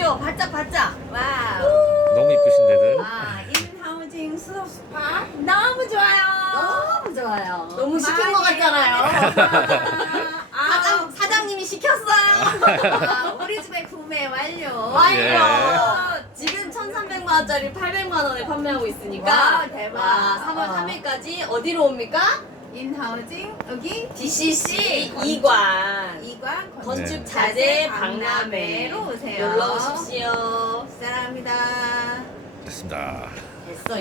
오십시오. 바짝바짝. 와우. 너무 이쁘신데들. 아, 인하우징 수도스파 너무 좋아요. 너무 좋아요. 너무 시킨 많이 것 같잖아요. 아, 사장님이 시켰어요. 아, 우리 집에 구매 완료. 와이요. 지금 1,300만 원짜리 800만 원에 판매하고 있으니까. 와, 대박. 와, 3월 3일까지 어디로 옵니까? 인하우징 여기 DCC 2관. 이관 건축 네. 자재 박람회로 오세요. 놀러 오십시오. 사랑합니다. 됐습니다. 됐어.